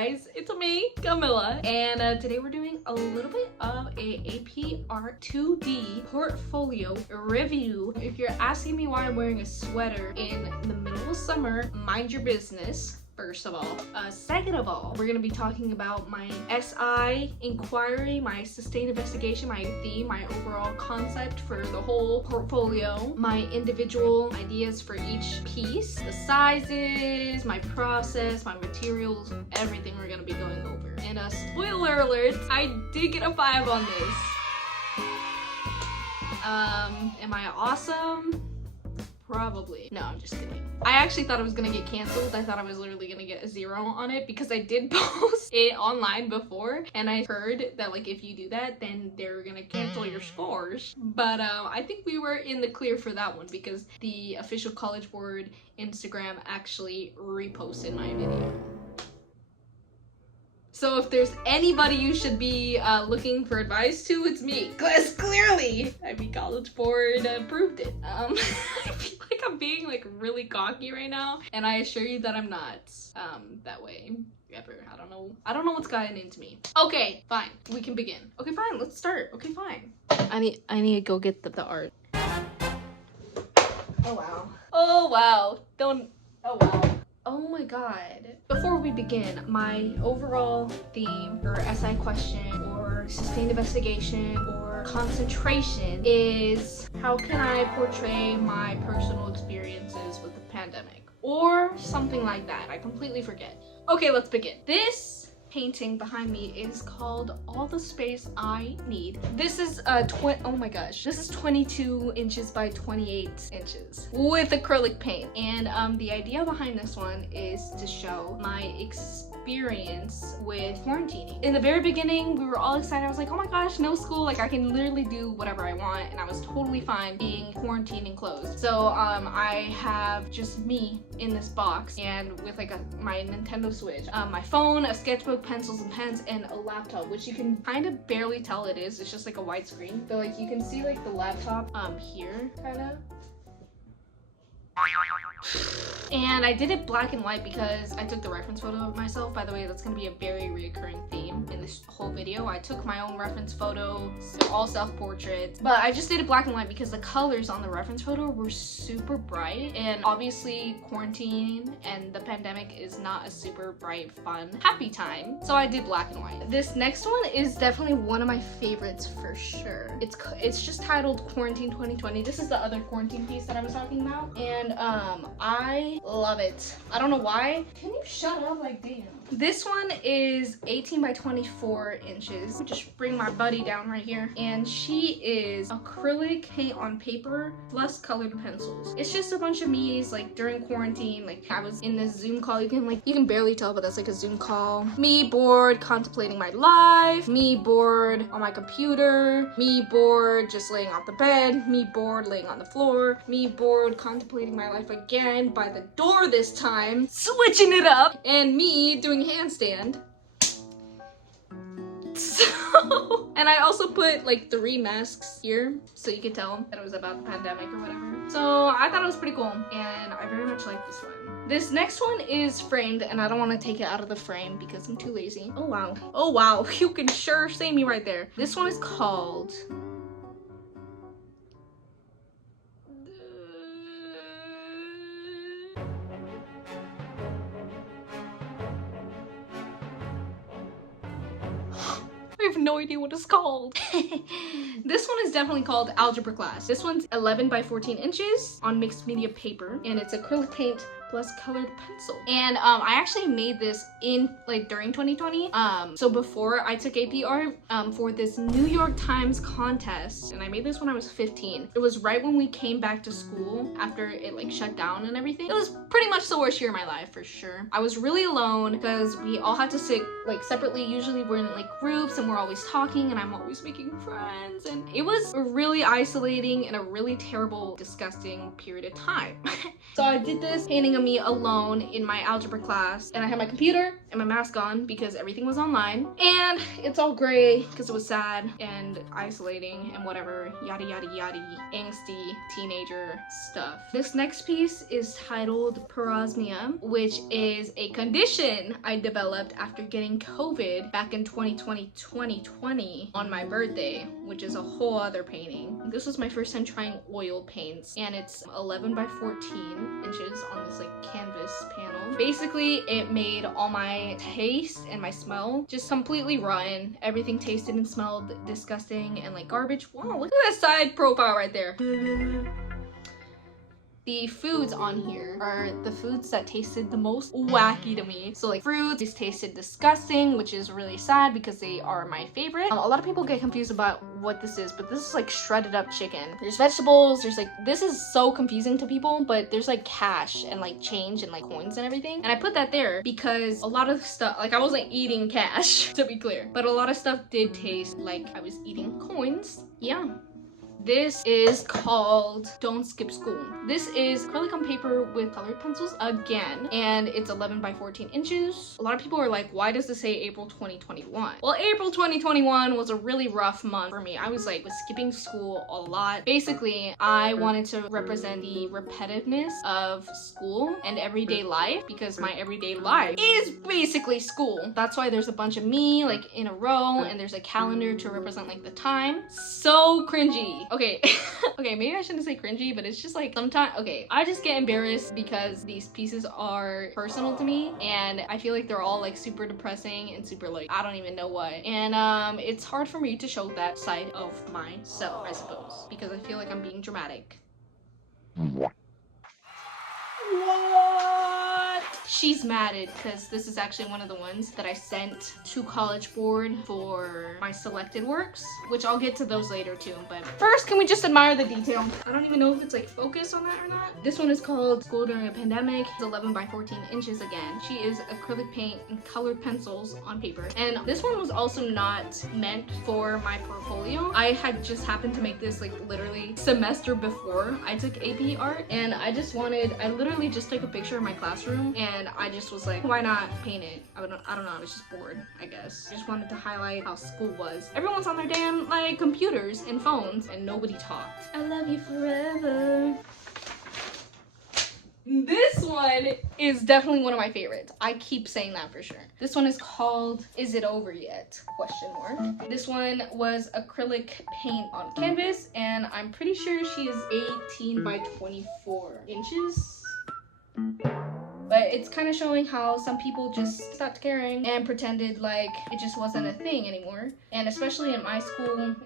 guys, it's me, Camilla, and today we're doing a little bit of a AP Art 2D portfolio review. If you're asking me why I'm wearing a sweater in the middle of summer, mind your business. First of all. Second of all, we're gonna be talking about my SI inquiry, my sustained investigation, my theme, my overall concept for the whole portfolio, my individual ideas for each piece, the sizes, my process, my materials, everything we're gonna be going over. And spoiler alert, I did get a 5 on this. Am I awesome? Probably. No, I'm just kidding. I actually thought it was gonna get canceled. I thought I was literally gonna get a 0 on it because I did post it online before, and I heard that like if you do that, then they're gonna cancel your scores. But I think we were in the clear for that one because the official College Board Instagram actually reposted my video. So if there's anybody you should be looking for advice to, it's me. Because clearly, College Board proved it. I feel like I'm being like really cocky right now, and I assure you that I'm not that way ever. I don't know what's gotten into me. Okay, fine, we can begin. Okay, fine, let's start. Okay, fine. I need to go get the art. Oh wow. Oh wow. Oh wow. Oh my god. Before we begin, my overall theme or SI question or sustained investigation or concentration is how can I portray my personal experiences with the pandemic or something like that. I completely forget. Okay, let's begin. This painting behind me is called All the Space I Need. This is oh my gosh, this is 22 inches by 28 inches with acrylic paint, and the idea behind this one is to show my experience with quarantining. In the very beginning, we were all excited. I was like, oh my gosh, no school, like I can literally do whatever I want, and I was totally fine being quarantined and closed. So I have just me in this box, and with like my Nintendo Switch, my phone, a sketchbook, pencils and pens, and a laptop, which you can kind of barely tell it is. It's just like a white screen, but like you can see like the laptop here kind of. And I did it black and white because I took the reference photo of myself. By the way, that's gonna be a very reoccurring theme in this whole video. I took my own reference photo, all self-portraits, but I just did it black and white because the colors on the reference photo were super bright, and obviously quarantine and the pandemic is not a super bright, fun, happy time, so I did black and white. This next one is definitely one of my favorites for sure. It's just titled Quarantine 2020. This is the other quarantine piece that I was talking about, and I love it. I don't know why. Can you shut up? Like, damn. This one is 18 by 24 inches. Let me just bring my buddy down right here. And she is acrylic paint on paper plus colored pencils. It's just a bunch of me's like during quarantine. Like I was in this Zoom call. You can barely tell, but that's like a Zoom call. Me bored contemplating my life. Me bored on my computer. Me bored just laying off the bed. Me bored laying on the floor. Me bored contemplating my life again by the door this time. Switching it up. And me doing handstand. So, and I also put like 3 masks here so you could tell that it was about the pandemic or whatever. So I thought it was pretty cool, and I very much like this one. This next one is framed, and I don't want to take it out of the frame because I'm too lazy. Oh wow. Oh wow, you can sure see me right there. This one is called I have no idea what it's called. This one is definitely called Algebra Class. This one's 11 by 14 inches on mixed media paper, and it's acrylic paint plus colored pencil. And I actually made this in like during 2020. So before I took AP art for this New York Times contest, and I made this when I was 15. It was right when we came back to school after it like shut down and everything. It was pretty much the worst year of my life for sure. I was really alone because we all had to sit like separately. Usually we're in like groups and we're always talking, and I'm always making friends, and it was really isolating and a really terrible, disgusting period of time. So I did this painting of me alone in my algebra class, and I had my computer and my mask on because everything was online, and it's all gray because it was sad and isolating and whatever, yada yada yada, angsty teenager stuff. This next piece is titled parosmia, which is a condition I developed after getting COVID back in 2020 on my birthday, which is a whole other painting. This was my first time trying oil paints, and it's 11 by 14 inches on this like canvas panel. Basically, it made all my taste and my smell just completely rotten. Everything tasted and smelled disgusting and like garbage. Wow, look at that side profile right there. The foods on here are the foods that tasted the most wacky to me. So like fruits, these tasted disgusting, which is really sad because they are my favorite. A lot of people get confused about what this is, but this is like shredded up chicken. There's vegetables, there's like, this is so confusing to people, but there's like cash and like change and like coins and everything. And I put that there because a lot of stuff, like I wasn't eating cash to be clear, but a lot of stuff did taste like I was eating coins. Yeah. This is called Don't Skip School. This is acrylic on paper with colored pencils again, and it's 11 by 14 inches. A lot of people are like, why does this say April 2021? Well, April 2021 was a really rough month for me. I was skipping school a lot. Basically, I wanted to represent the repetitiveness of school and everyday life because my everyday life is basically school. That's why there's a bunch of me like in a row, and there's a calendar to represent like the time. So cringy. Okay, okay, maybe I shouldn't say cringy, but it's just like sometimes, okay, I just get embarrassed because these pieces are personal to me, and I feel like they're all like super depressing and super like, I don't even know what. And it's hard for me to show that side of myself, I suppose, because I feel like I'm being dramatic. What? She's mad because this is actually one of the ones that I sent to College Board for my selected works, which I'll get to those later too. But first, can we just admire the detail? I don't even know if it's like focused on that or not. This one is called School During a Pandemic. It's 11 by 14 inches again. She is acrylic paint and colored pencils on paper. And this one was also not meant for my portfolio. I had just happened to make this like literally semester before I took AP art, and I literally just took a picture of my classroom, and I just was like, why not paint it? I don't know, I was just bored, I guess. I just wanted to highlight how school was. Everyone's on their damn like computers and phones, and nobody talked. I love you forever. This one is definitely one of my favorites. I keep saying that for sure. This one is called Is It Over Yet? ? This one was acrylic paint on canvas, and I'm pretty sure she is 18 by 24 inches. But it's kind of showing how some people just stopped caring and pretended like it just wasn't a thing anymore. And especially in my school,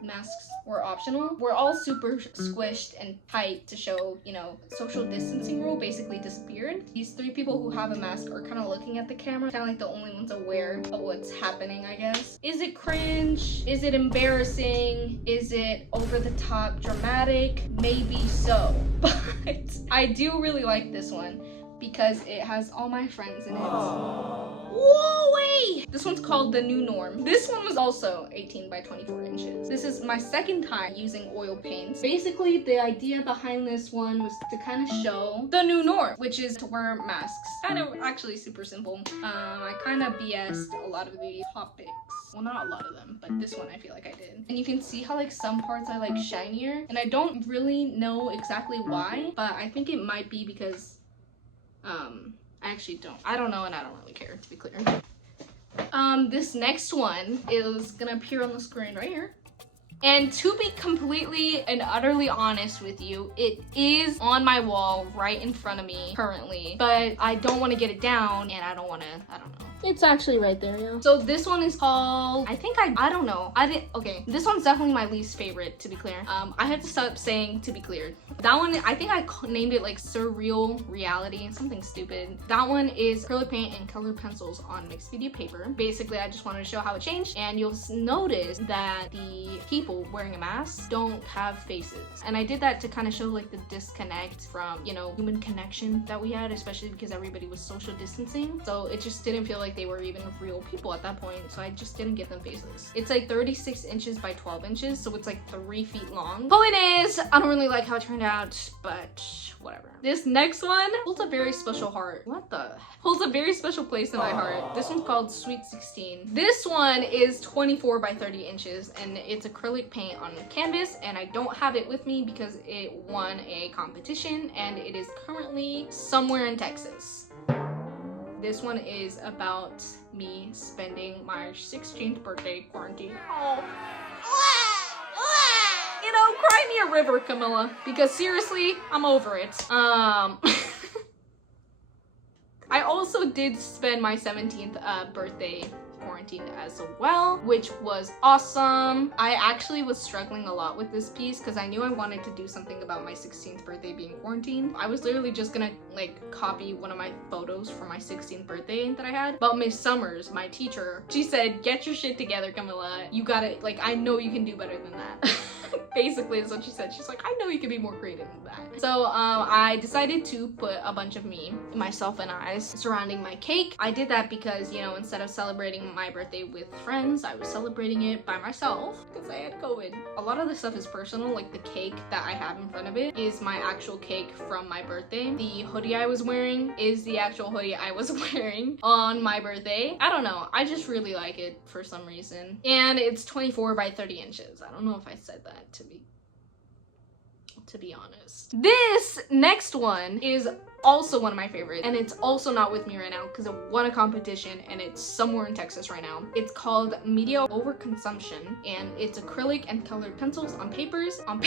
masks were optional. We're all super squished and tight to show, you know, social distancing rule basically disappeared. These three people who have a mask are kind of looking at the camera, kind of like the only ones aware of what's happening, I guess. Is it cringe? Is it embarrassing? Is it over the top dramatic? Maybe so. But I do really like this one because it has all my friends in it. Whoa, wait! This one's called The New Norm. This one was also 18 by 24 inches. This is my second time using oil paints. Basically, the idea behind this one was to kind of show the new norm, which is to wear masks. Kind of actually super simple. I kind of BS'd a lot of the topics. Well, not a lot of them, but this one I feel like I did. And you can see how like some parts are like shinier, and I don't really know exactly why, but I think it might be because I actually don't. I don't know, and I don't really care, to be clear. This next one is gonna appear on the screen right here. And to be completely and utterly honest with you, it is on my wall right in front of me currently, but I don't want to get it down, and I don't know. It's actually right there, yeah. So this one is called, I don't know. Okay, this one's definitely my least favorite, to be clear. I had to stop saying to be cleared. That one, I think I named it like surreal reality, something stupid. That one is acrylic paint and colored pencils on mixed media paper. Basically, I just wanted to show how it changed, and you'll notice that the people wearing a mask don't have faces. And I did that to kind of show like the disconnect from, you know, human connection that we had, especially because everybody was social distancing. So it just didn't feel like like they were even real people at that point, so I just didn't give them faces. It's like 36 inches by 12 inches, so it's like 3 feet long. Point is, I don't really like how it turned out, but whatever. This next one holds a very special heart. What the? Holds a very special place in my heart. This one's called Sweet 16. This one is 24 by 30 inches, and it's acrylic paint on canvas, and I don't have it with me because it won a competition, and it is currently somewhere in Texas. This one is about me spending my 16th birthday quarantine. Oh. You know, cry me a river, Camilla, because seriously, I'm over it. I also did spend my 17th birthday quarantined as well, which was awesome. I actually was struggling a lot with this piece because I knew I wanted to do something about my 16th birthday being quarantined. I was literally just gonna like copy one of my photos from my 16th birthday that I had, but Miss Summers, my teacher, she said, get your shit together, Camilla. You gotta, like, I know you can do better than that. Basically is what she said. She's like, I know you can be more creative than that. So I decided to put a bunch of me, myself and I's surrounding my cake. I did that because, you know, instead of celebrating my birthday with friends, I was celebrating it by myself because I had COVID. A lot of the stuff is personal, like the cake that I have in front of it is my actual cake from my birthday. The hoodie I was wearing is the actual hoodie I was wearing on my birthday. I don't know, I just really like it for some reason. And it's 24 by 30 inches. I don't know if I said that to be honest. This next one is also one of my favorites, and it's also not with me right now because it won a competition and it's somewhere in Texas right now. It's called Media Overconsumption, and it's acrylic and colored pencils on papers on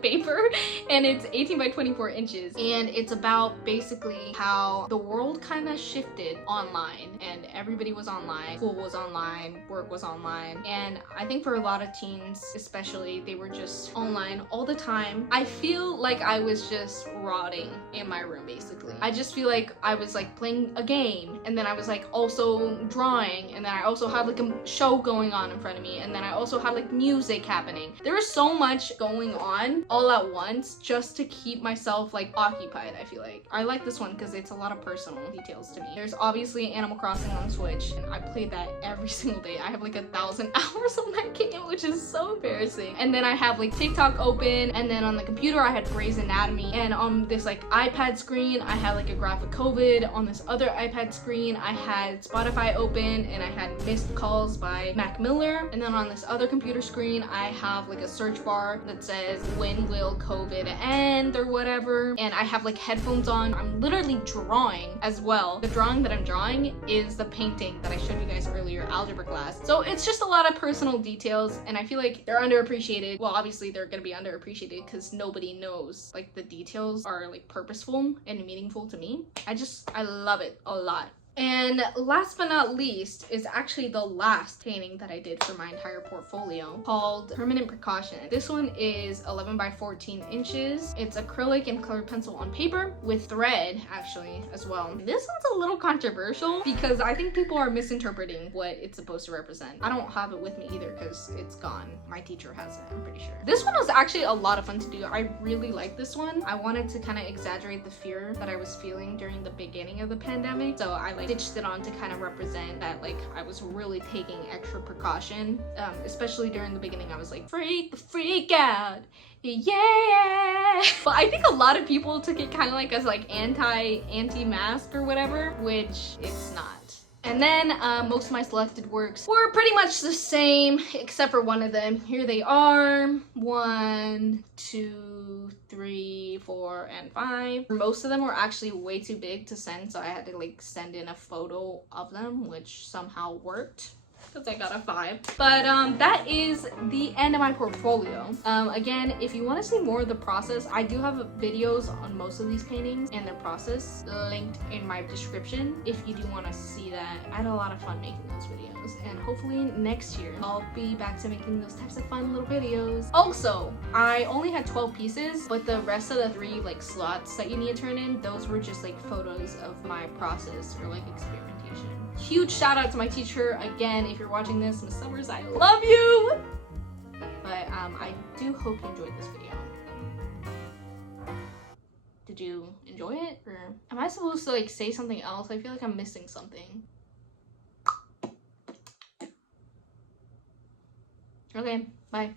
paper, and it's 18 by 24 inches, and it's about basically how the world kind of shifted online and everybody was online, school was online, work was online, and I think for a lot of teens especially, they were just online all the time. I feel like I was just rotting in my room basically. I just feel like I was like playing a game, and then I was like also drawing, and then I also had like a show going on in front of me, and then I also had like music happening. There was so much going on all at once just to keep myself like occupied. I feel like I like this one because it's a lot of personal details to me. There's obviously Animal Crossing on Switch, and I played that every single day. I have like 1,000 hours on that game, which is so embarrassing. And then I have like TikTok open, and then on the computer I had Grey's Anatomy, and on this like iPad screen I had like a graphic COVID. On this other iPad screen I had Spotify open, and I had Missed Calls by Mac Miller, and then on this other computer screen I have like a search bar that says when will COVID end or whatever, and I have like headphones on. I'm literally drawing as well. The drawing that I'm drawing is the painting that I showed you guys earlier, algebra class. So it's just a lot of personal details, and I feel like they're underappreciated. Well, obviously they're gonna be underappreciated because nobody knows like the details are like purposeful and meaningful to me. I love it a lot. And last but not least is actually the last painting that I did for my entire portfolio, called Permanent Precaution. This one is 11 by 14 inches. It's acrylic and colored pencil on paper with thread actually as well. This one's a little controversial because I think people are misinterpreting what it's supposed to represent. I don't have it with me either because it's gone. My teacher has it, I'm pretty sure. This one was actually a lot of fun to do. I really like this one. I wanted to kind of exaggerate the fear that I was feeling during the beginning of the pandemic, so I like stitched it on to kind of represent that like I was really taking extra precaution, especially during the beginning. I was like freak out, yeah. But I think a lot of people took it kind of like as like anti-mask or whatever, which it's not. And then most of my selected works were pretty much the same except for one of them. Here they are, 1, 2, 3, 4, and 5. Most of them were actually way too big to send, so I had to like send in a photo of them, which somehow worked because I got a 5. But that is the end of my portfolio. Again, if you want to see more of the process, I do have videos on most of these paintings and their process linked in my description if you do want to see that. I had a lot of fun making those videos, and hopefully next year I'll be back to making those types of fun little videos. Also, I only had 12 pieces, but the rest of the 3 like slots that you need to turn in, those were just like photos of my process or like experimentation. Huge shout out to my teacher again. If you're watching this, Miss Summers, I love you. But I do hope you enjoyed this video. Did you enjoy it, or am I supposed to like say something else? I feel like I'm missing something. Okay, bye.